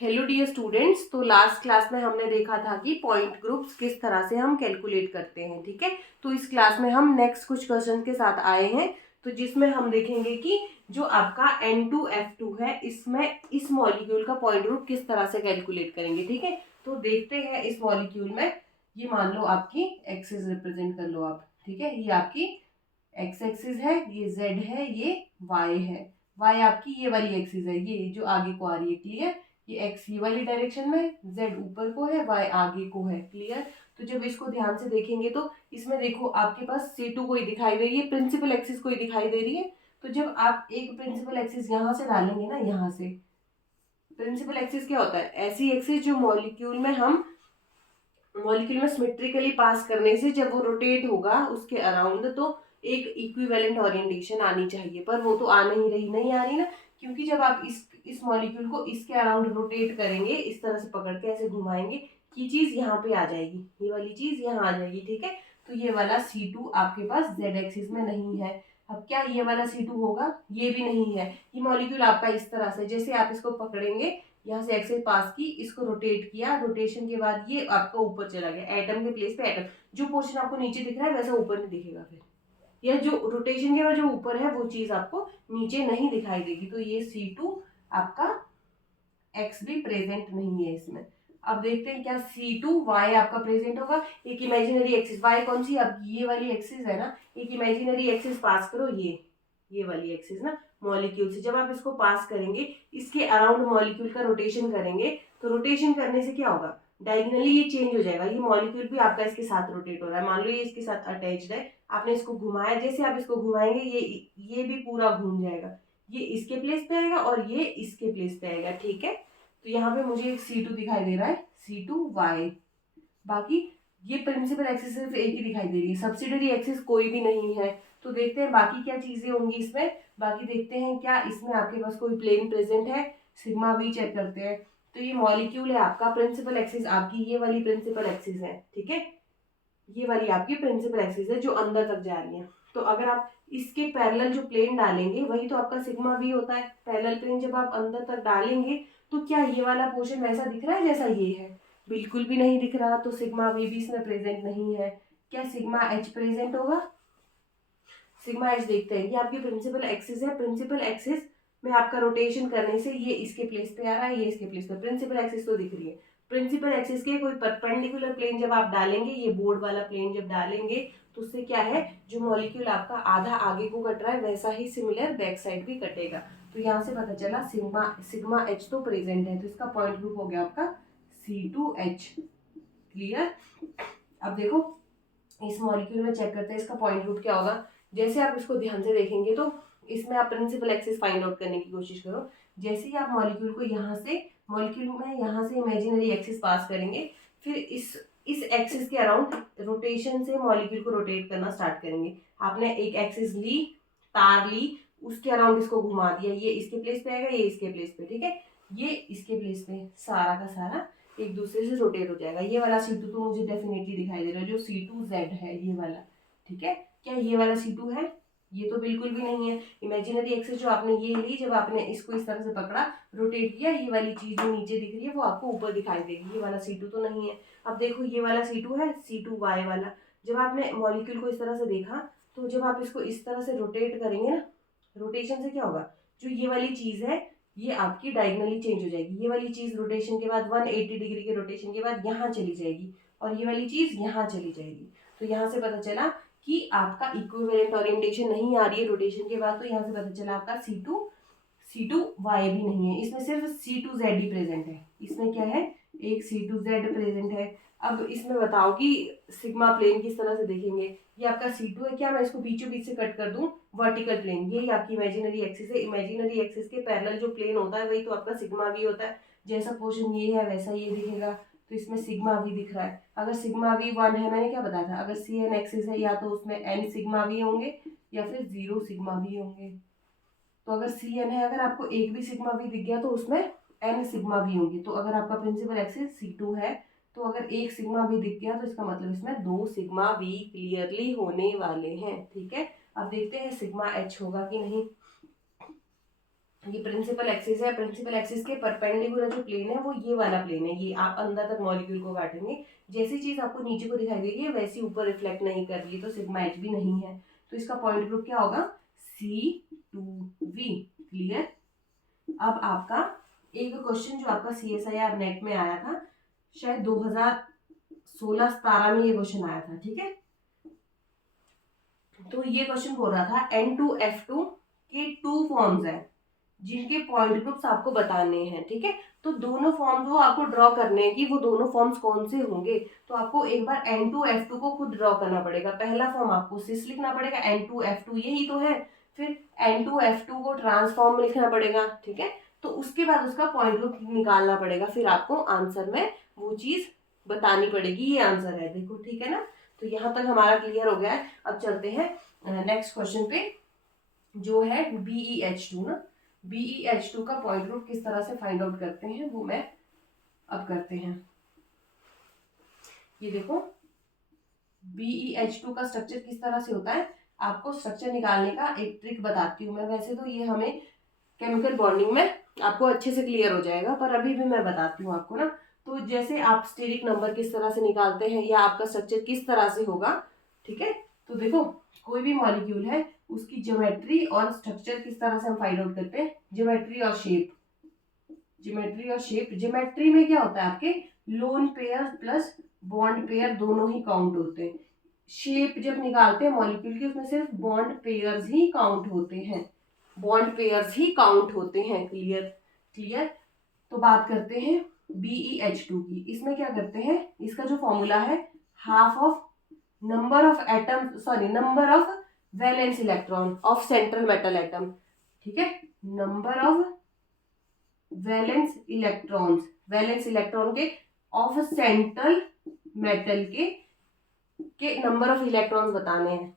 Hello dear students, तो last class में हमने देखा था कि पॉइंट ग्रुप्स किस तरह से हम कैलकुलेट करते हैं। ठीक है, तो इस क्लास में हम नेक्स्ट कुछ क्वेश्चन के साथ आए हैं, तो जिसमें हम देखेंगे कि जो आपका N2F2 है, इसमें इस मॉलिक्यूल का पॉइंट ग्रुप किस तरह से कैलकुलेट करेंगे। ठीक है, तो देखते हैं इस मॉलिक्यूल में। ये मान लो आपकी एक्सिस रिप्रेजेंट कर लो आप। ठीक है, ये आपकी एक्स एक्सिस है, ये जेड है, ये वाई है। वाई आपकी ये वाली एक्सिस है, ये जो आगे को आ रही है। क्लियर, ये एक्स ये वाली डायरेक्शन में, जेड ऊपर को है, वाई आगे को है। क्लियर, तो जब इसको ध्यान से देखेंगे तो इसमें देखो आपके पास C2 कोई दिखाई दे रही है, प्रिंसिपल एक्सिस कोई दिखाई दे रही है। तो जब आप एक प्रिंसिपल एक्सिस यहाँ से डालेंगे ना, यहाँ से प्रिंसिपल एक्सिस क्या होता है? ऐसी एक्सिस जो मॉलिक्यूल में सिमेट्रिकली पास करने से जब वो रोटेट होगा उसके अराउंड, तो एक इक्विवेलेंट ओरिएंटेशन आनी चाहिए, पर वो तो आ नहीं रही, नहीं आ रही ना, क्योंकि जब आप इस मॉलिक्यूल को इसके अराउंड रोटेट करेंगे, इस तरह से पकड़ के ऐसे घुमाएंगे, ये चीज यहाँ पे आ जाएगी, ये वाली चीज यहाँ आ जाएगी। ठीक है, तो ये वाला C2 आपके पास जेड एक्सिस में नहीं है। अब क्या ये वाला C2 होगा? ये भी नहीं है। ये मॉलिक्यूल आपका इस तरह से, जैसे आप इसको पकड़ेंगे, यहाँ से एक्सेस पास की, इसको रोटेट किया, रोटेशन के बाद ये आपका ऊपर चला गया, एटम के प्लेस पे एटम। जो पोर्शन आपको नीचे दिख रहा है वैसा ऊपर नहीं दिखेगा फिर, या जो रोटेशन के बाद जो ऊपर है वो चीज आपको नीचे नहीं दिखाई देगी। तो ये C2 आपका एक्स भी प्रेजेंट नहीं है इसमें। अब देखते हैं क्या C2 वाई आपका प्रेजेंट होगा। एक इमेजिनरी एक्सिस, वाई कौन सी? अब ये वाली एक्सिस है ना, एक इमेजिनरी एक्सिस पास करो, ये वाली एक्सिस ना, मॉलिक्यूल से जब आप इसको पास करेंगे, इसके अराउंड मॉलिक्यूल का रोटेशन करेंगे, तो रोटेशन करने से क्या होगा? डायगोनली ये चेंज हो जाएगा, ये मॉलिक्यूल भी आपका इसके साथ रोटेट हो रहा है। मान लो ये इसके साथ अटैच्ड है, आपने इसको घुमाया, जैसे आप इसको घुमाएंगे ये भी पूरा घूम जाएगा, ये इसके प्लेस पे आएगा और ये इसके प्लेस पे आएगा। ठीक है, तो यहाँ पे मुझे एक C2 दिखाई दे रहा है, C2Y। बाकी ये प्रिंसिपल एक्सिस सिर्फ एक ही दिखाई दे रही है, सब्सिडरी एक्सिस कोई भी नहीं है। तो देखते हैं बाकी क्या चीजें होंगी इसमें। बाकी देखते हैं क्या इसमें आपके पास कोई प्लेन प्रेजेंट है, सिग्मा वी चेक करते हैं। तो ये मॉलिक्यूल है आपका, प्रिंसिपल एक्सिस आपकी ये वाली प्रिंसिपल एक्सिस है। ठीक है, ये वाली आपकी प्रिंसिपल एक्सिस है जो अंदर तक जा रही है। तो अगर आप इसके पैरेलल जो प्लेन डालेंगे वही तो आपका सिग्मा वी होता है। पैरेलल प्लेन जब आप अंदर तक डालेंगे तो क्या ये वाला पोर्शन वैसा दिख रहा है जैसा ये है? बिल्कुल भी नहीं दिख रहा, तो सिग्मा वी भी इसमें प्रेजेंट नहीं है। क्या सिग्मा एच प्रेजेंट होगा? सिग्मा एच देखते हैं, ये आपकी प्रिंसिपल एक्सिस है, प्रिंसिपल एक्सिस में आपका रोटेशन करने से ये इसके प्लेस पे आ रहा है, ये इसके प्लेस पे, प्रिंसिपल एक्सिस तो दिख रही है। प्रिंसिपल एक्सिस के कोई परपेंडिकुलर प्लेन जब आप डालेंगे, ये बोर्ड वाला प्लेन जब डालेंगे, तो उससे क्या है, जो मॉलिक्यूल आपका आधा आगे को कट रहा है वैसा ही सिमिलर बैक साइड भी कटेगा। तो यहाँ से पता चला सिग्मा सिग्मा एच तो प्रेजेंट है, तो इसका पॉइंट ग्रुप हो गया आपका C2H। क्लियर, अब देखो इस मॉलिक्यूल में चेक करते हैं इसका पॉइंट ग्रुप क्या होगा। जैसे आप इसको ध्यान से देखेंगे तो इसमें आप प्रिंसिपल एक्सिस फाइंड आउट करने की कोशिश करो। जैसे ही आप मॉलिक्यूल को मॉलिक्यूल में यहाँ से इमेजिनरी एक्सिस पास करेंगे, फिर इस एक्सिस के अराउंड रोटेशन से मॉलिक्यूल को रोटेट करना स्टार्ट करेंगे। आपने एक एक्सिस ली, तार ली, उसके अराउंड इसको घुमा दिया, ये इसके प्लेस पे आएगा, ये इसके प्लेस पे। ठीक है, ये इसके प्लेस पे, सारा का सारा एक दूसरे से रोटेट हो जाएगा। ये वाला C2 तो मुझे डेफिनेटली दिखाई दे रहा है, जो C2Z है ये वाला। ठीक है, क्या ये वाला C2 है? ये तो बिल्कुल भी नहीं है। इमेजिनरी एक्सिस जो आपने ये ली, जब आपने इसको इस तरह से पकड़ा, रोटेट किया, ये वाली चीज जो नीचे दिख रही है वो आपको ऊपर दिखाई देगी, ये वाला C2 तो नहीं है। अब देखो ये वाला C2 है, C2Y वाला। जब आपने मॉलिक्यूल को इस तरह से देखा, तो जब आप इसको इस तरह से रोटेट करेंगे ना, रोटेशन से क्या होगा, जो ये वाली चीज है ये आपकी डायगोनली चेंज हो जाएगी। ये वाली चीज रोटेशन के बाद 180 डिग्री के रोटेशन के बाद यहाँ चली जाएगी, और ये वाली चीज यहाँ चली जाएगी। तो यहाँ से पता चला कि आपका इक्विवेलेंट ओरिएंटेशन नहीं आ रही है रोटेशन के बाद। तो यहाँ से पता चला आपका C2Y भी नहीं है, इसमें सिर्फ C2Z ही प्रेजेंट है। इसमें क्या है, एक C2Z प्रेजेंट है। अब इसमें बताओ कि सिग्मा प्लेन किस तरह से देखेंगे। ये आपका C2 है, क्या मैं इसको बीचों बीच से कट कर दूं, वर्टिकल प्लेन, यही आपकी इमेजिनरी एक्सिस है। इमेजिनरी एक्सिस के पैरेलल जो प्लेन होता है वही तो आपका सिग्मा वी होता है। जैसा पोर्शन ये है वैसा ये दिखेगा, तो इसमें सिग्मा वी दिख रहा है। अगर सिग्मा वी 1 है, मैंने क्या बताया था, अगर CN एक्सिस है या तो उसमें N सिग्मा वी होंगे या फिर 0 सिग्मा वी होंगे। तो अगर CN है, अगर आपको एक भी सिग्मा वी दिख गया तो उसमें N सिग्मा वी होंगी। तो अगर आपका प्रिंसिपल एक्सिस C2 है, तो अगर एक सिग्मा वी दिख गया तो इसका मतलब इसमें 2 सिग्मा वी क्लियरली होने वाले हैं। ठीक है, अब देखते हैं सिग्मा H होगा कि नहीं। ये प्रिंसिपल एक्सिस है, प्रिंसिपल एक्सिस के परपेंडिकुलर जो प्लेन है वो ये वाला प्लेन है, ये आप अंदर तक मॉलिक्यूल को काटेंगे, जैसी चीज आपको नीचे को दिखाई देगी है वैसी ऊपर रिफ्लेक्ट नहीं कर रही है, तो सिग्मा एच भी नहीं है, तो इसका पॉइंट ग्रुप क्या होगा C2V। क्लियर। अब आपका एक क्वेश्चन जो आपका CSIR नेट में आया था, शायद 2016-17 में ये क्वेश्चन आया था, ठीक है। तो ये क्वेश्चन बोल रहा था N2F2 के 2 फॉर्म्स हैं जिनके पॉइंट ग्रुप्स आपको बताने हैं, ठीक है। तो दोनों फॉर्म्स वो आपको ड्रॉ करने हैं कि वो दोनों फॉर्म्स कौन से होंगे, तो आपको एक बार N2F2 को खुद ड्रॉ करना पड़ेगा। पहला फॉर्म आपको सिस लिखना पड़ेगा, N2F2 यही तो है, फिर N2F2 को ट्रांसफॉर्म में लिखना पड़ेगा, ठीक है। तो उसके बाद उसका पॉइंट ग्रुप निकालना पड़ेगा, फिर आपको आंसर में वो चीज बतानी पड़ेगी, ये आंसर है, देखो, ठीक है ना। तो यहाँ तक हमारा क्लियर हो गया है। अब चलते हैं नेक्स्ट क्वेश्चन पे, जो है BeH2 ना। BeH2 का पॉइंट ग्रुप किस तरह से फाइंड आउट करते हैं वो मैं अब करते हैं। ये देखो BeH2 का स्ट्रक्चर किस तरह से होता है, आपको स्ट्रक्चर निकालने का एक ट्रिक बताती हूँ मैं। वैसे तो ये हमें केमिकल बॉन्डिंग में आपको अच्छे से क्लियर हो जाएगा, पर अभी भी मैं बताती हूँ आपको ना। तो जैसे आप स्टेरिक नंबर किस तरह से निकालते हैं या आपका स्ट्रक्चर किस तरह से होगा, ठीक है। तो देखो कोई भी मॉलिक्यूल है उसकी ज्योमेट्री और स्ट्रक्चर किस तरह से हम फाइंड आउट करते हैं, ज्योमेट्री और शेप। ज्योमेट्री और शेप, ज्योमेट्री में क्या होता है आपके lone pair plus bond pair दोनों ही काउंट होते हैं। शेप जब निकालते हैं मॉलिक्यूल की उसमें सिर्फ बॉन्ड पेयर्स ही काउंट होते हैं, बॉन्ड पेयर्स ही काउंट होते हैं। क्लियर। क्लियर। तो बात करते हैं BeH2 की। इसमें क्या करते हैं, इसका जो फॉर्मूला है half of number of atom, sorry number of valence electron of central metal atom, ठीक है। Number of valence electrons, valence electron के ऑफ सेंट्रल मेटल के नंबर ऑफ इलेक्ट्रॉन्स बताने हैं।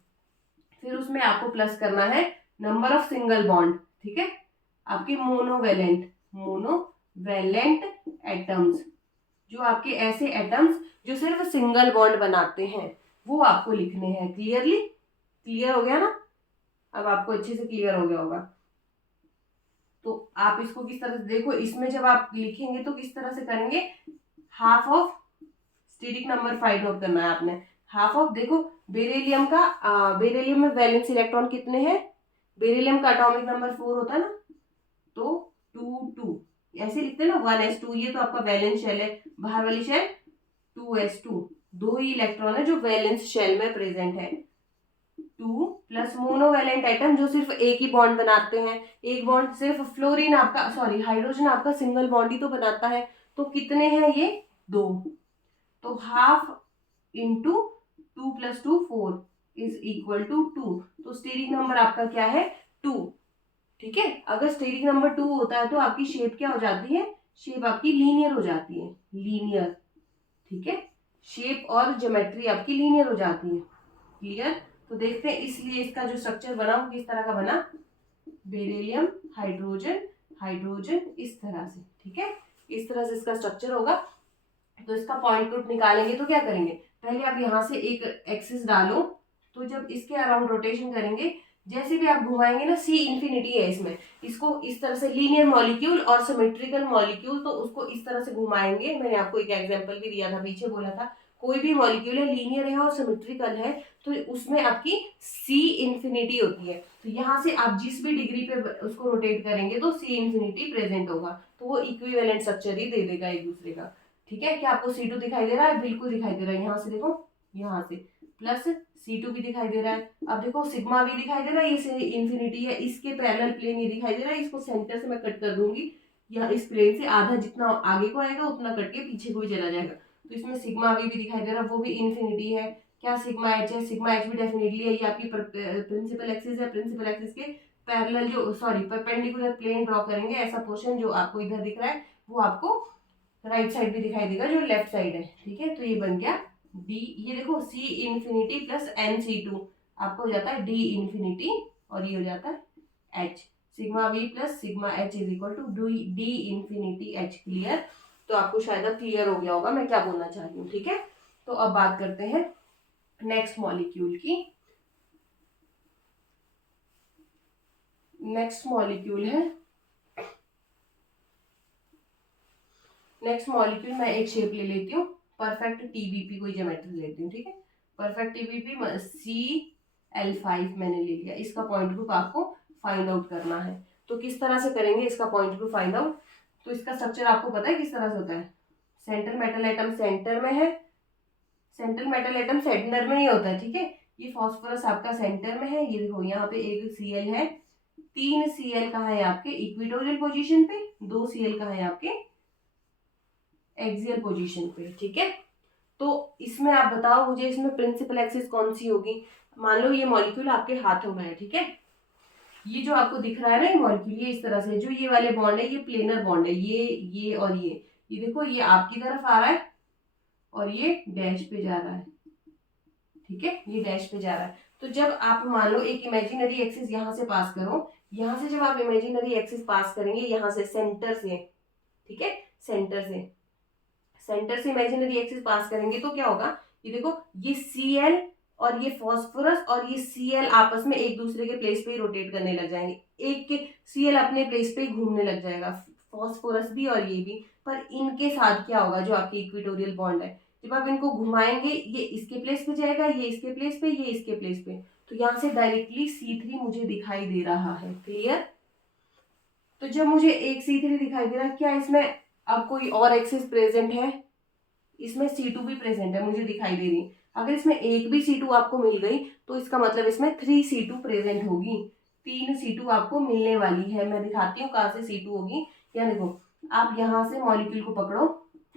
फिर उसमें आपको प्लस करना है नंबर ऑफ सिंगल बॉन्ड, ठीक है। आपके मोनोवैलेंट एटम्स, जो आपके ऐसे एटम्स जो सिर्फ सिंगल बॉन्ड बनाते हैं वो आपको लिखने हैं। क्लियरली क्लियर हो गया ना, अब आपको अच्छे से क्लियर हो गया होगा। तो आप इसको किस तरह से देखो, इसमें जब आप लिखेंगे तो किस तरह से करेंगे, half of steric number find out करना है आपने। हाफ ऑफ, देखो बेरिलियम का बेरिलियम में वैलेंस इलेक्ट्रॉन कितने हैं, बेरिलियम का एटॉमिक नंबर 4 होता है ना, तो 2 ऐसे लिखते हैं ना, 1s2, ये तो आपका वैलेंस शेल है, बाहर वाली शेल 2s2, दो ही इलेक्ट्रॉन है जो वैलेंस शेल में प्रेजेंट है। 2 प्लस मोनोवैलेंट एटम जो सिर्फ एक ही बॉन्ड बनाते हैं, एक बॉन्ड सिर्फ फ्लोरीन आपका, सॉरी हाइड्रोजन आपका सिंगल बॉन्ड ही तो बनाता है, तो कितने हैं ये 2, तो half into 2 + 2 4 is equal to 2, तो स्टेरिक नंबर आपका क्या है 2, ठीक है। अगर स्टेरिक नंबर 2 होता है तो आपकी शेप क्या हो जाती है, शेप आपकी लीनियर हो जाती है, लीनियर, ठीक है। शेप और ज्योमेट्री आपकी लीनियर हो जाती है। क्लियर। तो देखते हैं, इसलिए इसका जो स्ट्रक्चर बना वो किस तरह का बना, बेरिलियम हाइड्रोजन हाइड्रोजन, इस तरह से, ठीक है। इस तरह से इसका स्ट्रक्चर होगा। तो इसका पॉइंट ग्रुप निकालेंगे तो क्या करेंगे, पहले आप यहाँ से एक एक्सिस डालो, तो जब इसके अराउंड रोटेशन करेंगे, जैसे भी आप घुमाएंगे ना, C इंफिनिटी है इसमें, इसको इस तरह से लीनियर मॉलिक्यूल और सिमेट्रिकल मॉलिक्यूल, तो उसको इस तरह से घुमाएंगे। मैंने आपको एक एग्जांपल भी दिया था, पीछे बोला था कोई भी मॉलिक्यूल है लीनियर है और सिमेट्रिकल है तो उसमें आपकी C इंफिनिटी होती है, तो यहाँ से आप जिस भी डिग्री पे उसको रोटेट करेंगे तो C इंफिनिटी प्रेजेंट होगा, तो वो इक्विवेलेंट स्ट्रक्चर ही दे देगा एक दूसरे का, ठीक है। क्या आपको C2 दिखाई दे रहा है, बिल्कुल दिखाई दे रहा है, यहाँ से देखो, यहाँ से प्लस C2 भी दिखाई दे रहा है। अब देखो सिग्मा भी दिखाई दे रहा है, ये इंफिनिटी है, इसके पैरेलल प्लेन ये दिखाई दे रहा है, इसको सेंटर से मैं कट कर दूंगी, या इस प्लेन से आधा जितना आगे को आएगा उतना कट के पीछे को भी चला जाएगा, तो इसमें सिग्मा भी दिखाई दे रहा है, वो भी इंफिनिटी है। क्या सिग्मा एच है, सिग्मा एच भी डेफिनेटली है, ये आपकी प्रिंसिपल एक्सिस है, प्रिंसिपल एक्सिस के पैरेलल जो, सॉरी परपेंडिकुलर प्लेन ड्रॉ करेंगे, ऐसा पोर्शन जो आपको इधर दिख रहा है वो आपको राइट साइड भी दिखाई देगा जो लेफ्ट साइड है, ठीक है। तो ये बन गया D, ये देखो C इंफिनिटी प्लस NC2 आपको हो जाता है D इंफिनिटी, और ये हो जाता है H, sigma V plus sigma H is equal to D infinity H। Clear. तो आपको शायद अब क्लियर हो गया होगा मैं क्या बोलना चाह रही हूँ, ठीक है। तो अब बात करते हैं नेक्स्ट मॉलिक्यूल की। नेक्स्ट मॉलिक्यूल है नेक्स्ट मॉलिक्यूल मैं एक शेप ले लेती हूँ, परफेक्ट टीबीपी कोई ज्योमेट्री लेती हूँ, ठीक है। परफेक्ट टीबीपी CL5 मैंने ले लिया। इसका पॉइंट ग्रुप आपको फाइंड आउट करना है। तो किस तरह से करेंगे इसका पॉइंट ग्रुप फाइंड आउट? तो इसका स्ट्रक्चर आपको पता है किस तरह से होता है। सेंट्रल मेटल एटम सेंटर में है, सेंट्रल मेटल एटम सेंटर में ही होता है, ठीक है। ये फॉस्फोरस आपका सेंटर में है। ये देखो यहाँ पे एक Cl है, 3 Cl कहाँ है आपके इक्वेटोरियल पोजीशन पे, 2 Cl कहाँ है आपके एक्सियल पोजीशन पे, ठीक है। तो इसमें आप बताओ मुझे, इसमें प्रिंसिपल एक्सिस कौन सी होगी? मान लो ये मॉलिक्यूल आपके हाथों में है, ठीक है। ये जो आपको दिख रहा है ना ये मॉलिक्यूल, ये इस तरह से, जो ये वाले बॉन्ड है ये प्लेनर बॉन्ड है, ये और ये देखो ये आपकी तरफ आ रहा है और ये डैश पे जा रहा है, ठीक है। ये डैश पे जा रहा है। तो जब आप मान लो एक इमेजिनरी एक्सिस यहाँ से पास करो, यहाँ से जब आप इमेजिनरी एक्सिस पास करेंगे यहाँ से सेंटर से, ठीक है, सेंटर से इमेजिनरी एक्सिस पास करेंगे तो क्या होगा, ये देखो ये Cl और ये फॉस्फोरस और ये Cl आपस में एक दूसरे के प्लेस पे ही रोटेट करने लग जाएंगे। एक के Cl अपने प्लेस पे ही घूमने लग जाएगा, फॉस्फोरस भी और ये भी। पर इनके साथ क्या होगा, जो आपके इक्वेटोरियल बॉन्ड है, जब आप इनको घुमाएंगे ये इसके प्लेस पे जाएगा, ये इसके प्लेस पे, ये इसके प्लेस पे। तो यहाँ से डायरेक्टली C3 मुझे दिखाई दे रहा है, क्लियर। तो जब मुझे एक C3 दिखाई दे रहा है, क्या इसमें अब कोई और एक्सिस प्रेजेंट है? इसमें C2 भी प्रेजेंट है, मुझे दिखाई दे रही। अगर इसमें एक भी C2 आपको मिल गई तो इसका मतलब इसमें 3 C2 प्रेजेंट होगी, 3 C2 आपको मिलने वाली है। मैं दिखाती हूँ कहाँ से C2 होगी। या देखो आप यहाँ से मॉलिक्यूल को पकड़ो,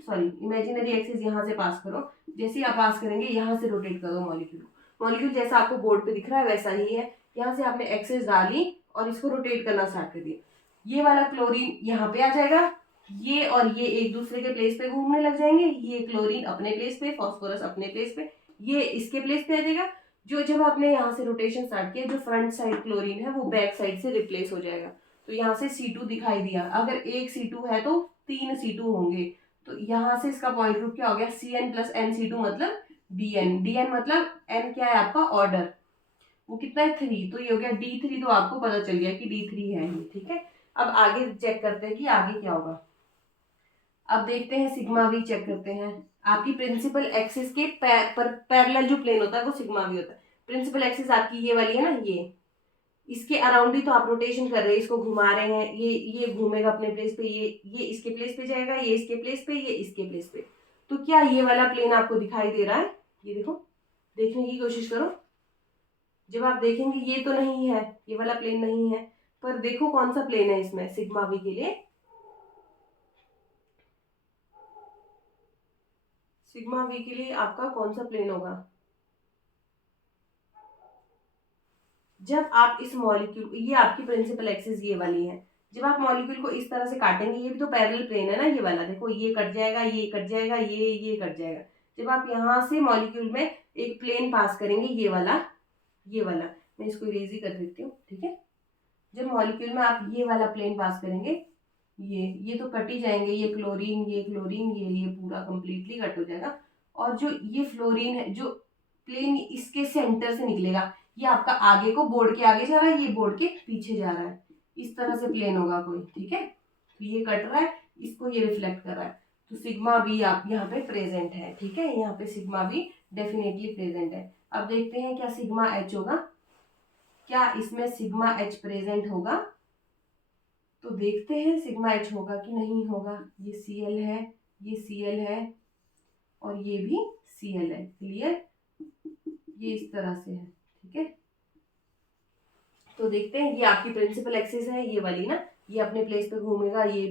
सॉरी इमेजिनरी एक्सिस यहाँ से पास करो, जैसे ही आप पास करेंगे यहाँ से रोटेट करो मॉलिक्यूल को। मॉलिक्यूल जैसा आपको बोर्ड पे दिख रहा है वैसा ही है। यहाँ से आपने एक्सिस डाली और इसको रोटेट करना स्टार्ट कर दिया, ये वाला क्लोरीन यहाँ पे आ जाएगा, ये और ये एक दूसरे के प्लेस पे घूमने लग जाएंगे, ये क्लोरीन अपने प्लेस पे, फॉस्फोरस अपने प्लेस पे, ये इसके प्लेस पे आ जाएगा। जो जब आपने यहाँ से रोटेशन स्टार्ट किया, जो फ्रंट साइड क्लोरीन है वो बैक साइड से रिप्लेस हो जाएगा। तो यहाँ से C2 दिखाई दिया, अगर एक C2 है तो 3 C2 होंगे। तो यहाँ से इसका पॉइंट ग्रुप क्या हो गया, Cn प्लस NC2 मतलब DN मतलब N क्या है आपका ऑर्डर, वो कितना है 3, तो ये हो गया D3। तो आपको पता चल गया कि D3 है ये, ठीक है। अब आगे चेक करते हैं कि आगे क्या होगा। अब देखते हैं सिग्मा वी चेक करते हैं। आपकी प्रिंसिपल एक्सिस के पैरेलल जो प्लेन होता है वो सिग्मा वी होता है। प्रिंसिपल एक्सिस आपकी ये वाली है ना, ये इसके अराउंड ही तो आप रोटेशन कर रहे हैं, इसको घुमा रहे हैं, ये घूमेगा अपने प्लेस पे, ये इसके प्लेस पे जाएगा, ये इसके प्लेस पे, ये इसके प्लेस पे। तो क्या ये वाला प्लेन आपको दिखाई दे रहा है? ये देखो, देखने की कोशिश करो। जब आप देखेंगे ये तो नहीं है, ये वाला प्लेन नहीं है, पर देखो कौन सा प्लेन है इसमें सिग्मा वी के लिए। सिग्मा वी के लिए आपका कौन सा प्लेन होगा? जब आप इस मॉलिक्यूल, ये आपकी प्रिंसिपल एक्सिस ये वाली है, जब आप मॉलिक्यूल को इस तरह से काटेंगे, ये भी तो पैरेलल प्लेन है ना ये वाला, देखो ये कट जाएगा, ये कट जाएगा, ये कट जाएगा। जब आप यहाँ से मॉलिक्यूल में एक प्लेन पास करेंगे, ये वाला मैं इसको इरेज ही कर देती हूँ, ठीक है। जब मॉलिक्यूल में आप ये वाला प्लेन पास करेंगे, ये तो कट ही जाएंगे, ये क्लोरीन, ये पूरा कंप्लीटली कट हो जाएगा। और जो ये फ्लोरीन है, जो प्लेन इसके सेंटर से निकलेगा, ये आपका आगे को बोर्ड के आगे जा रहा है, ये बोर्ड के पीछे जा रहा है, इस तरह से प्लेन होगा कोई, ठीक है। तो ये कट रहा है, इसको ये रिफ्लेक्ट कर रहा है, तो सिग्मा बी आप यहाँ पे प्रेजेंट है, ठीक है। यहाँ पे सिग्मा बी डेफिनेटली प्रेजेंट है। अब देखते हैं क्या सिग्मा एच होगा, क्या इसमें सिग्मा एच प्रेजेंट होगा? तो देखते हैं सिग्मा एच होगा कि नहीं होगा। ये Cl है, ये Cl है और ये भी Cl है, क्लियर। ये इस तरह से है, ठीक है। तो देखते हैं, ये आपकी प्रिंसिपल एक्सिस है ये वाली ना, ये अपने प्लेस पे घूमेगा, ये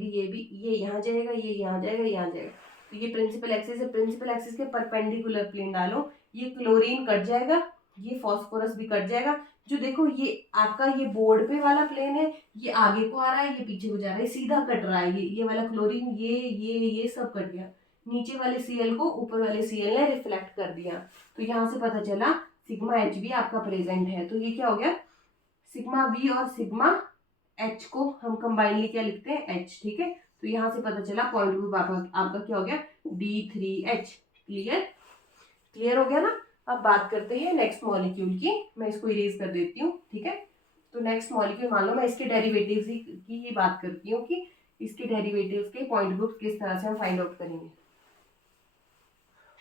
यहाँ जाएगा, ये यहाँ जाएगा, यहाँ जाएगा। तो ये प्रिंसिपल एक्सिस है, प्रिंसिपल एक्सिस के परपेंडिकुलर प्लेन डालो, ये क्लोरीन कट जाएगा, ये फॉस्फोरस भी कट जाएगा। जो देखो ये आपका ये बोर्ड पे वाला प्लेन है, ये आगे को आ रहा है, ये पीछे को जा रहा है, सीधा कट रहा है, ये वाला क्लोरीन, ये सब कट गया। नीचे वाले Cl को ऊपर वाले Cl ने रिफ्लेक्ट कर दिया। तो यहाँ से पता चला सिग्मा एच भी आपका प्रेजेंट है। तो ये क्या हो गया, सिग्मा वी और सिग्मा एच को हम कंबाइनली क्या लिखते हैं, एच, ठीक है। तो यहाँ से पता चला पॉइंट ग्रुप आपका क्या हो गया, D3H, क्लियर हो गया ना। अब बात करते हैं नेक्स्ट मॉलिक्यूल की, मैं इसको इरेज कर देती हूँ, ठीक है। तो नेक्स्ट मॉलिक्यूल मान लो मैं इसके डेरिवेटिव्स की ही बात करती हूँ कि इसके डेरिवेटिव्स के पॉइंट ग्रुप किस तरह से हम फाइंड आउट करेंगे।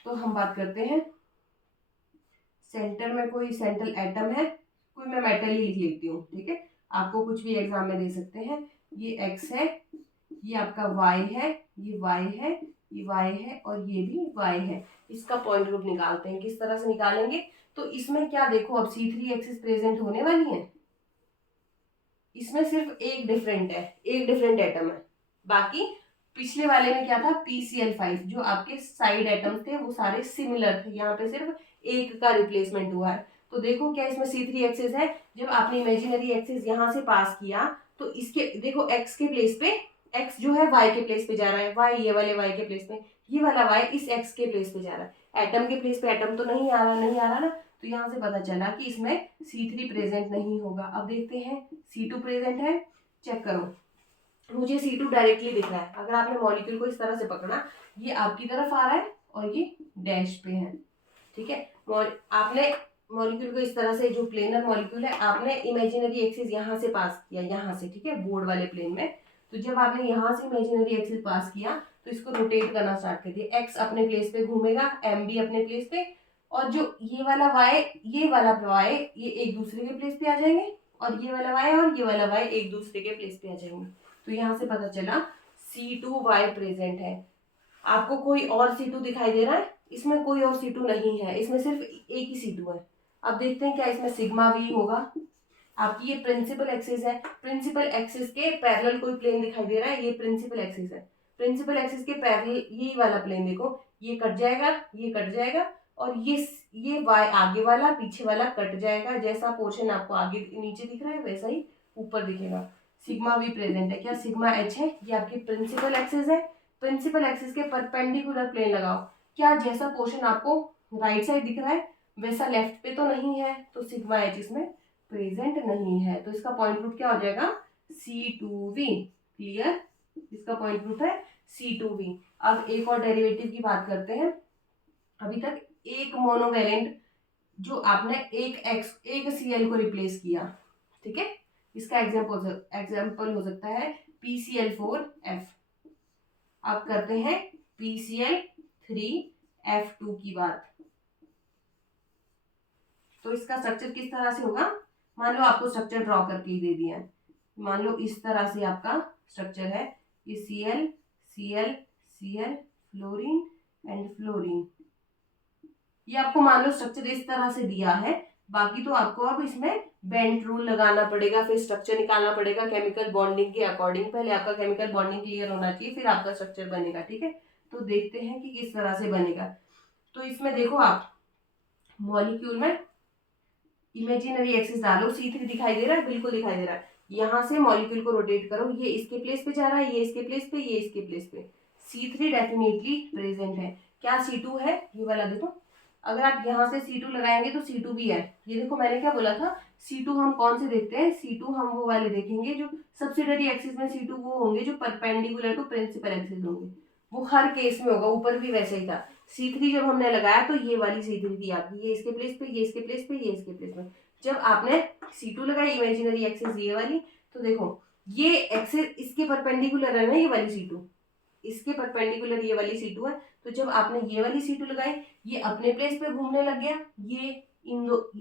तो हम बात करते हैं, सेंटर में कोई सेंट्रल एटम है, कोई मैं मेटल ही लिख लेती हूँ, ठीक है, आपको कुछ भी एग्जाम में दे सकते हैं। ये x है, ये आपका y है, ये y है, ये y है और ये भी y है। इसका पॉइंट ग्रुप निकालते हैं। किस तरह से निकालेंगे, तो इसमें क्या देखो, अब C3 एक्सिस प्रेजेंट होने वाली है, इसमें सिर्फ एक डिफरेंट है, एक डिफरेंट एटम है, बाकी पिछले वाले में क्या था, PCl5, जो आपके साइड एटम्स थे वो सारे सिमिलर थे, यहाँ पे सिर्फ एक का रिप्लेसमेंट हुआ है। तो देखो क्या इसमें C3 एक्सिस है, जब आपने इमेजिनरी एक्सिस यहाँ से पास किया तो इसके देखो x के प्लेस पे, x जो है y के प्लेस पे जा रहा है, y ये वाले y के प्लेस पे, ये वाला y इस x के प्लेस पे जा रहा है, एटम के प्लेस पे एटम तो नहीं आ रहा ना, तो यहाँ से पता चला कि इसमें C3 प्रेजेंट नहीं होगा। अब देखते हैं C2 प्रेजेंट है, चेक करो, मुझे C2 डायरेक्टली दिख रहा है। अगर आपने मॉलिक्यूल को इस तरह से पकड़ा, ये आपकी तरफ आ रहा है और ये डैश पे है, ठीक है। आपने मॉलिक्यूल को इस तरह से, जो प्लेनर मॉलिक्यूल है, आपने इमेजिनरी एक्सिस यहाँ से पास किया, यहाँ से, ठीक है, बोर्ड वाले प्लेन में। तो जब आपने यहाँ से इमेजिनरी एक्सिस पास किया तो इसको रोटेट करना स्टार्ट कर दिया, एक्स अपने प्लेस पे घूमेगा, एम भी अपने प्लेस पे, और जो ये वाला वाई, ये वाला वाई, ये एक दूसरे के प्लेस पे आ जाएंगे, और ये वाला वाई और ये वाला वाई एक दूसरे के प्लेस पे आ जाएंगे। तो यहाँ से पता चला C2Y प्रेजेंट है। आपको कोई और C2 दिखाई दे रहा है, इसमें कोई और C2 नहीं है, इसमें सिर्फ एक ही C2 है। अब देखते हैं क्या इसमें सिग्मा V होगा। आपकी ये प्रिंसिपल एक्सिस है, प्रिंसिपल एक्सिस के पैरेलल कोई प्लेन दिखाई दे रहा है, ये प्रिंसिपल एक्सिस है, प्रिंसिपल एक्सिस के पैरेलल ये वाला प्लेन देखो, ये कट जाएगा, ये कट जाएगा, और ये y आगे वाला पीछे वाला कट जाएगा, जैसा पोर्शन आपको आगे नीचे दिख रहा है वैसा ही ऊपर दिखेगा। सिग्मा V प्रेजेंट है। क्या सिग्मा H है, ये आपकी प्रिंसिपल एक्सिस है, प्रिंसिपल एक्सिस के परपेंडिकुलर प्लेन लगाओ, क्या जैसा पोर्शन आपको राइट साइड दिख रहा है वैसा लेफ्ट पे तो नहीं है, तो सिग्मा H इसमें प्रेजेंट नहीं है। तो इसका पॉइंट ग्रुप क्या हो जाएगा, C2V। क्लियर, इसका पॉइंट ग्रुप है C2V। अब एक और डेरिवेटिव की बात करते हैं। अभी तक एक मोनोवैलेंट, जो आपने एक Cl को रिप्लेस किया, ठीक है, इसका एग्जाम्पल हो सकता है PCl4F। अब करते हैं PCl3F2 की बात। तो इसका स्ट्रक्चर किस तरह से होगा, मान लो आपको स्ट्रक्चर ड्रॉ करके ही दे दिया है, मान लो इस तरह से आपका स्ट्रक्चर है, ये Cl Cl Cl fluorine and fluorine, ये आपको मान लो स्ट्रक्चर इस तरह से दिया है। बाकी तो आपको अब इसमें बेंट रूल लगाना पड़ेगा, फिर स्ट्रक्चर निकालना पड़ेगा केमिकल बॉन्डिंग के अकॉर्डिंग। पहले आपका केमिकल बॉन्डिंग क्लियर होना चाहिए, फिर आपका स्ट्रक्चर बनेगा, ठीक है। तो देखते हैं कि किस तरह से बनेगा। तो इसमें देखो, आप मॉलिक्यूल में इमेजिनरी एक्सिस डालो, C3 दिखाई दे रहा है, बिल्कुल दिखाई दे रहा है, यहाँ से मॉलिक्यूल को रोटेट करो, ये इसके प्लेस पे जा रहा है, ये इसके प्लेस पे, ये इसके प्लेस पे, C3 डेफिनेटली प्रेजेंट है। क्या C2 है, ये वाला देखो, अगर आप यहाँ से C2 लगाएंगे तो C2 भी है। ये देखो मैंने क्या बोला था, C2 हम कौन से देखते हैं, C2 हम वो वाले देखेंगे जो सब्सिडरी एक्सिस में C2 वो होंगे जो परपेंडिकुलर टू प्रिंसिपल एक्सिस होंगे, वो हर केस में होगा, ऊपर भी वैसे ही था। C3 जब हमने लगाया तो ये वाली C3 थी आपकी, ये इसके प्लेस पे, ये इसके प्लेस पे, ये इसके प्लेस पे। जब आपने C2 लगाई इमेजिनरी एक्सिस ये वाली, तो देखो ये एक्सिस इसके परपेंडिकुलर है ना, ये वाली C2 इसके परपेंडिकुलर ये वाली C2 है। तो जब आपने ये वाली C2 लगाई, ये अपने प्लेस पे घूमने लग गया, ये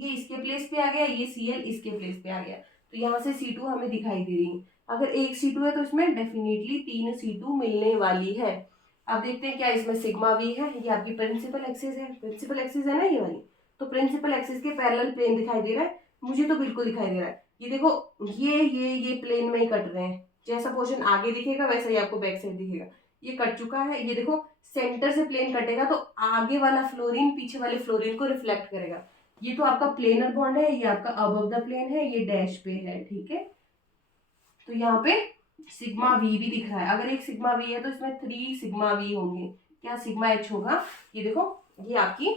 इसके प्लेस पे आ गया, ये Cl इसके प्लेस पे आ गया, तो यहाँ से C2 हमें दिखाई दे रही है। अगर एक C2 है तो इसमें डेफिनेटली 3 C2 मिलने वाली है। अब देखते हैं क्या इसमें सिग्मा V है, ये आपकी प्रिंसिपल एक्सिस है, प्रिंसिपल एक्सिस है ना ये वाली, तो प्रिंसिपल एक्सिस के पैरेलल प्लेन दिखाई दे रहा है, मुझे तो बिल्कुल दिखाई दे रहा है। ये देखो ये प्लेन में ही कट रहे हैं, जैसा पोर्शन आगे दिखेगा वैसा ही आपको बैक साइड दिखेगा। ये कट चुका है, ये देखो सेंटर से प्लेन कटेगा तो आगे वाला फ्लोरीन पीछे वाले फ्लोरीन को रिफ्लेक्ट करेगा। ये तो आपका प्लेनर बॉन्ड है, ये आपका अबव द प्लेन है, ये डैश पे है, ठीक है। तो यहाँ पे सिग्मा V भी दिख रहा है, अगर एक सिग्मा V है तो इसमें 3 सिग्मा V होंगे। क्या सिग्मा H होगा, ये देखो ये आपकी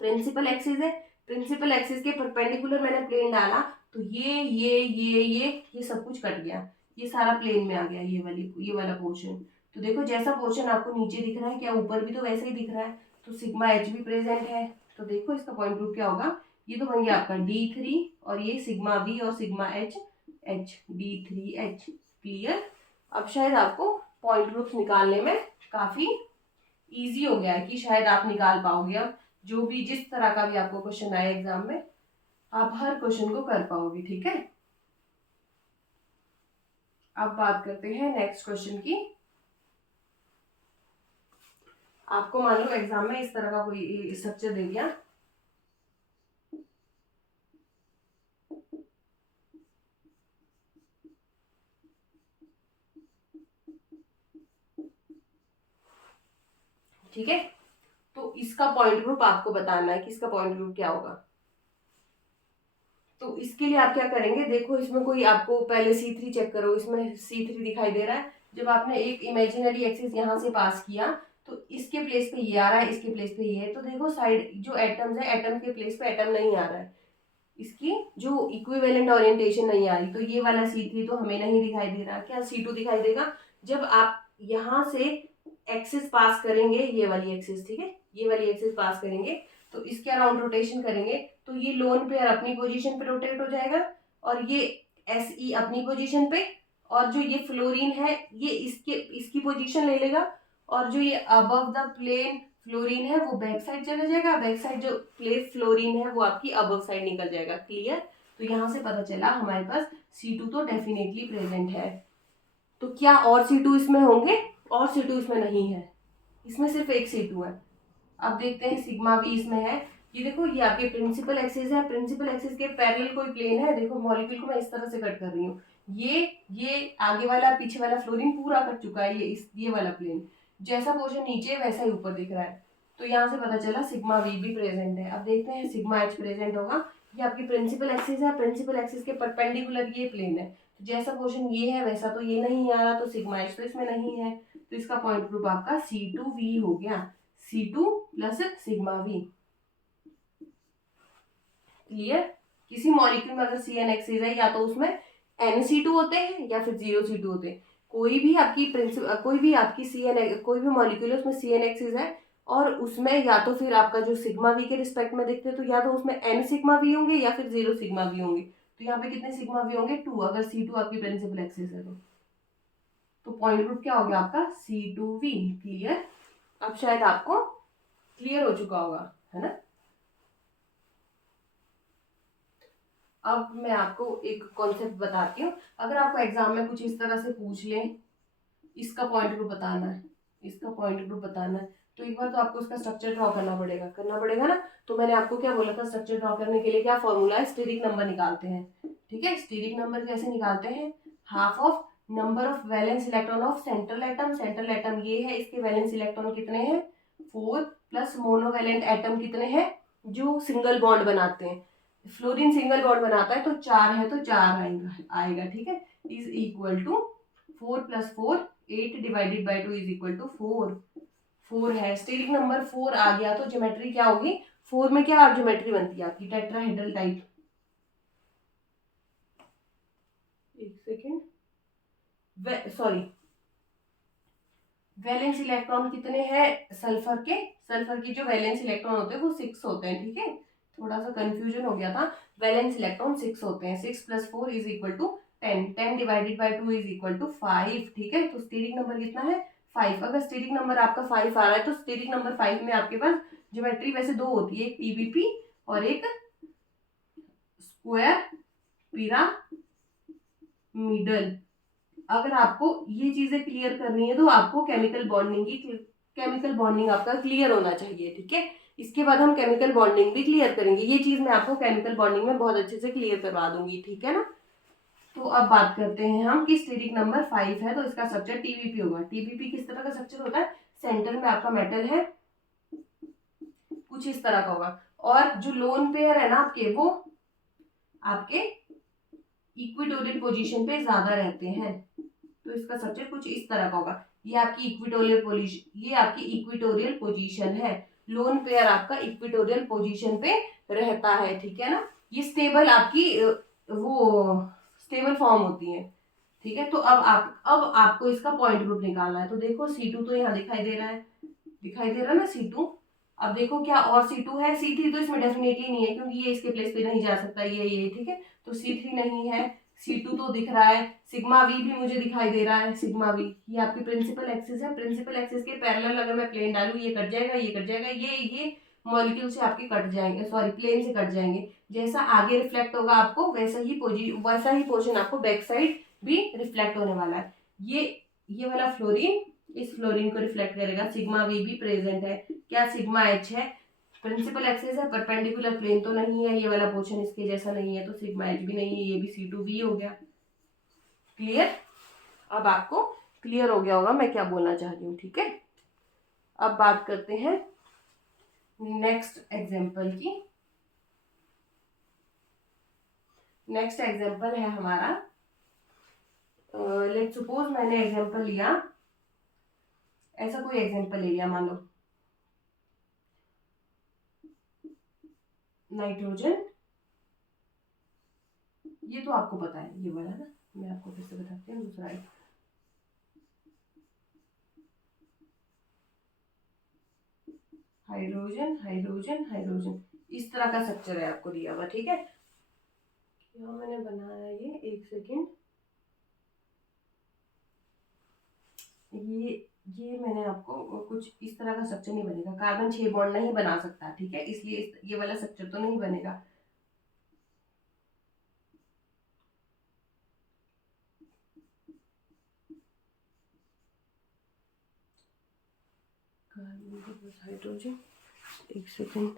प्रिंसिपल एक्सिस है, प्रिंसिपल एक्सिस के परपेंडिकुलर मैंने प्लेन डाला तो ये सब कुछ कट गया, ये सारा प्लेन में आ गया, ये वाला पोर्शन। तो देखो जैसा पोर्शन आपको नीचे दिख रहा है, क्या ऊपर भी तो वैसे ही दिख रहा है, तो सिग्मा H भी प्रेजेंट है। तो देखो इसका पॉइंट ग्रुप क्या होगा, ये तो बन गया आपका D3 और ये सिग्मा V और सिग्मा H D3H। क्लियर। अब शायद आपको पॉइंट ग्रुप्स निकालने में काफी इजी हो गया है कि शायद आप निकाल पाओगे। अब जो भी जिस तरह का भी आपको क्वेश्चन आए एग्जाम में, आप हर क्वेश्चन को कर पाओगे। ठीक है, अब बात करते हैं नेक्स्ट क्वेश्चन की। आपको मान लो एग्जाम में इस तरह का कोई स्ट्रक्चर दे दिया, ठीक है, तो इसका पॉइंट ग्रुप आपको बताना है कि इसका पॉइंट ग्रुप क्या होगा। तो इसके लिए आप क्या करेंगे, देखो इसमें कोई आपको पहले C3 चेक करो, इसमें C3 दिखाई दे रहा है। जब आपने एक इमेजिनरी एक्सिस यहाँ से पास किया तो इसके प्लेस पे ये आ रहा है, इसके प्लेस पे ये है, तो देखो साइड जो एटम्स है, एटम के प्लेस पे एटम नहीं आ रहा है, इसकी जो इक्विवेलेंट ओरिएंटेशन नहीं आ रही, तो ये वाला C3 तो हमें नहीं दिखाई दे रहा। क्या C2 दिखाई देगा? जब आप यहाँ से एक्सिस पास करेंगे, ये वाली एक्सिस, ठीक है, ये वाली एक्सिस पास करेंगे तो इसके अराउंड रोटेशन करेंगे तो ये लोन पेयर अपनी पोजीशन पे रोटेट हो जाएगा और ये SE अपनी पोजीशन पे, और जो ये फ्लोरीन है ये इसकी पोजीशन ले लेगा, और जो ये अबव द प्लेन फ्लोरीन है वो बैक साइड चला जाएगा, बैक साइड जो प्लेन फ्लोरीन है वो आपकी अबव साइड निकल जाएगा। क्लियर? तो यहाँ से पता चला हमारे पास C2 तो डेफिनेटली प्रेजेंट है। तो क्या और C2 इसमें होंगे? और C2 इसमें नहीं है, इसमें सिर्फ एक C2 है। अब देखते हैं सिग्मा भी इसमें है। ये देखो ये आपके प्रिंसिपल एक्सिस है, प्रिंसिपल एक्सिस के पैरेलल कोई प्लेन है, देखो मॉलिक्यूल को मैं इस तरह से कट कर रही हूँ, ये आगे वाला पीछे वाला फ्लोरीन पूरा कट चुका है, ये वाला प्लेन, जैसा पोर्शन नीचे वैसा ही ऊपर दिख रहा है। तो यहाँ से पता चला सिग्मा वी भी प्रेजेंट है। अब देखते हैं सिग्मा एच प्रेजेंट होगा। ये आपकी प्रिंसिपल एक्सिस है, प्रिंसिपल एक्सिस के परपेंडिकुलर ये प्लेन है, तो जैसा पोर्शन ये है वैसा तो ये नहीं आ रहा, तो सिग्मा एच तो इसमें नहीं है, तो इसका पॉइंट ग्रुप आपका C2V हो गया, C2 plus sigma we. Clear? किसी मॉलिक्यूल में अगर CN एक्सिस है या तो उसमें NC2 होते हैं या फिर 0C2 होते हैं। कोई भी आपकी CN कोई भी मॉलिक्यूल है उसमें CN एक्सिस है और उसमें या तो फिर आपका जो सिग्मा वी के रिस्पेक्ट में देखते हैं तो या तो उसमें N सिग्मा वी होंगे या फिर 0 सिग्मा वी होंगे। तो यहाँ पे कितने सिग्मा वी होंगे? 2, अगर C2 आपकी प्रिंसिपल एक्सिस है तो पॉइंट ग्रुप क्या हो गया आपका? C2V। क्लियर? अब शायद आपको क्लियर हो चुका होगा, है ना? अब मैं आपको एक कॉन्सेप्ट बताती हूँ। अगर आपको एग्जाम में कुछ इस तरह से पूछ ले, इसका पॉइंट ग्रुप बताना है, इसका पॉइंट ग्रुप बताना है, तो एक बार तो आपको उसका स्ट्रक्चर ड्रॉ करना पड़ेगा ना। तो मैंने आपको क्या बोला था, स्ट्रक्चर ड्रॉ करने के लिए क्या फॉर्मूला है? स्टेरिक नंबर निकालते हैं। ठीक है, स्टेरिक नंबर कैसे निकालते हैं? Half of number of valence electron of central atom. Central atom ये है, इसके वैलेंस इलेक्ट्रॉन कितने हैं? 4, प्लस मोनोवैलेंट एटम कितने हैं जो सिंगल बॉन्ड बनाते हैं? फ्लोरीन सिंगल बॉन्ड बनाता है तो 4 है, तो 4 आएगा। ठीक है, is equal to 4 plus 4, 8 divided by 2 is equal to 4 है। स्टेरिक नंबर 4 आ गया तो ज्योमेट्री क्या होगी? 4 में क्या ज्योमेट्री बनती है आपकी? Tetrahedral type. एक सेकेंड, सॉरी, वैलेंस इलेक्ट्रॉन कितने हैं सल्फर के? सल्फर के जो वैलेंस इलेक्ट्रॉन होते हैं वो 6 होते हैं। ठीक है, थोड़ा सा कंफ्यूजन हो गया था। वैलेंस इलेक्ट्रॉन 6 होते हैं। 6 plus 4 is equal to 10, 10 divided by 2 is equal to 5। ठीक है, तो स्टेरिक नंबर कितना है? 5। अगर स्टेरिक नंबर आपका 5 आ रहा है तो स्टेरिक नंबर 5 में आपके पास ज्योमेट्री वैसे 2 होती है, एक पीवीपी और एक स्क्वायर पिरामिडल। अगर आपको ये चीजें क्लियर करनी है तो आपको केमिकल बॉन्डिंग आपका क्लियर होना चाहिए। ठीक है, इसके बाद हम केमिकल बॉन्डिंग भी क्लियर करेंगे। ये चीज मैं आपको केमिकल बॉन्डिंग में बहुत अच्छे से क्लियर करवा दूंगी। ठीक है ना? तो अब बात करते हैं हम कि स्टेरिक नंबर 5 है तो इसका स्ट्रक्चर टीवीपी होगा। टीवीपी किस तरह का स्ट्रक्चर होता है? सेंटर में आपका मेटल है, कुछ इस तरह का होगा, और जो लोन पेयर है ना आपके, वो आपके इक्विटोरियल पोजीशन पे ज्यादा रहते हैं, तो इसका स्ट्रक्चर कुछ इस तरह का होगा। ये आपकी इक्विटोरियल पोजीशन है। लोन पेयर आपका इक्विटोरियल पोजीशन पे रहता है। ठीक है ना? ये स्टेबल आपकी वो स्टेबल फॉर्म होती है। ठीक है, तो अब आपको इसका पॉइंट ग्रुप निकालना है। तो देखो C2 तो यहाँ दिखाई दे रहा है ना C2। अब देखो क्या और C2 है? C3 तो इसमें डेफिनेटली नहीं है क्योंकि ये इसके प्लेस पे नहीं जा सकता, ये ठीक है, तो C3 नहीं है। C2 तो दिख रहा है, सिग्मा वी भी मुझे दिखाई दे रहा है, सिग्मा वी ये आपकी प्रिंसिपल एक्सिस है। प्रिंसिपल एक्सिस के पैरेलल अगर मैं प्लेन डालूं, ये कट जाएगा, ये कट जाएगा, ये मॉलिक्यूल से आपके कट जाएंगे, सॉरी प्लेन से कट जाएंगे। जैसा आगे रिफ्लेक्ट होगा आपको वैसा ही पोर्शन आपको बैक साइड भी रिफ्लेक्ट होने वाला है। ये वाला फ्लोरीन इस फ्लोरीन को रिफ्लेक्ट करेगा, सिग्मा वी भी प्रेजेंट है। क्या सिग्मा एच है, प्रिंसिपल एक्सिस है, परपेंडिकुलर प्लेन तो नहीं है, ये वाला पोर्शन इसके जैसा नहीं है, तो सिग्मा एच भी नहीं है, ये भी C2V हो गया। क्लियर? अब आपको क्लियर हो गया होगा मैं क्या बोलना चाह रही हूँ, ठीक है। अब बात करते हैं नेक्स्ट एग्जाम्पल की। नेक्स्ट एग्जाम्पल है हमारा, लेट सपोज मैंने एग्जाम्पल लिया, ऐसा कोई एग्जाम्पल ले लिया, मान लो नाइट्रोजन, ये तो आपको पता है ये वाला ना, मैं आपको फिर से बताती हूँ दूसरा है। हाइड्रोजन हाइड्रोजन हाइड्रोजन, इस तरह का स्ट्रक्चर है आपको दिया हुआ, ठीक है। यहाँ मैंने बनाया ये, एक सेकेंड, ये मैंने आपको कुछ इस तरह का स्ट्रक्चर नहीं बनेगा, कार्बन 6 बॉन्ड नहीं बना सकता, ठीक है, इसलिए ये वाला स्ट्रक्चर तो नहीं बनेगा। कार्बन के पास हाइड्रोजन, एक सेकेंड,